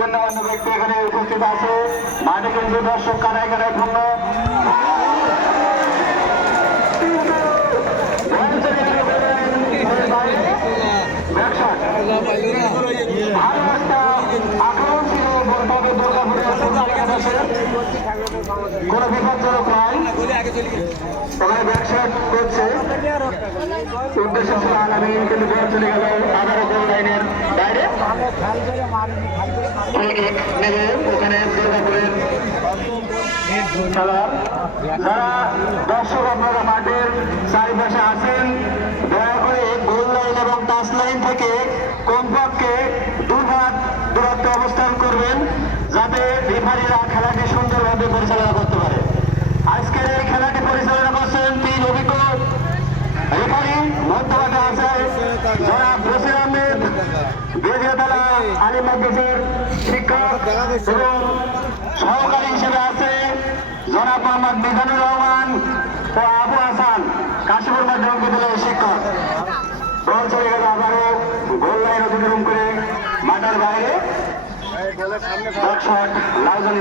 গণ্যমান্য ব্যক্তি এখানে উপস্থিত আছে। মাঠে কিন্তু দর্শক কানায় কানায় পূর্ণ। ভালো একটা আক্রমণ ছিল বলতে হবে দুর্গাপুরের কোনো বিপজ্জনক নয়। ওখানে ব্যবসা করছে উদ্দেশ্য ছিল আলামিন, কিন্তু বল চলে গেল আবারও গোল লাইনের বাইরে। ওখানে দুর্গাপুরের খেলার যারা দর্শক আপনারা মাঠের চারিপাশে আছেন, দয়া করে গোল লাইন এবং টাচ লাইন থেকে কমপক্ষে 2 হাত দূরত্বে অবস্থান করবেন, যাতে রেফারিরা খেলাটি সুন্দরভাবে পরিচালনা করতে পারে। আজকের এই খেলাটি পরিচালনা করছেন 3 অভিজ্ঞ রেফারি। মধ্যমাঠে আছে জনাব বসির আহমেদ, বেজিয়াতলা আলী মাদ্রাসার শিক্ষক, এবং সহকারী হিসেবে আছে জনাব মোহাম্মদ মিজানুর রহমান ও আবু হাসান, কাশীপুর মাধ্যমিক বিদ্যালয়ের শিক্ষক। বল চলে গেল আবারও গোল লাইন অতিক্রম করে মাঠের বাইরে। শট লাউজানি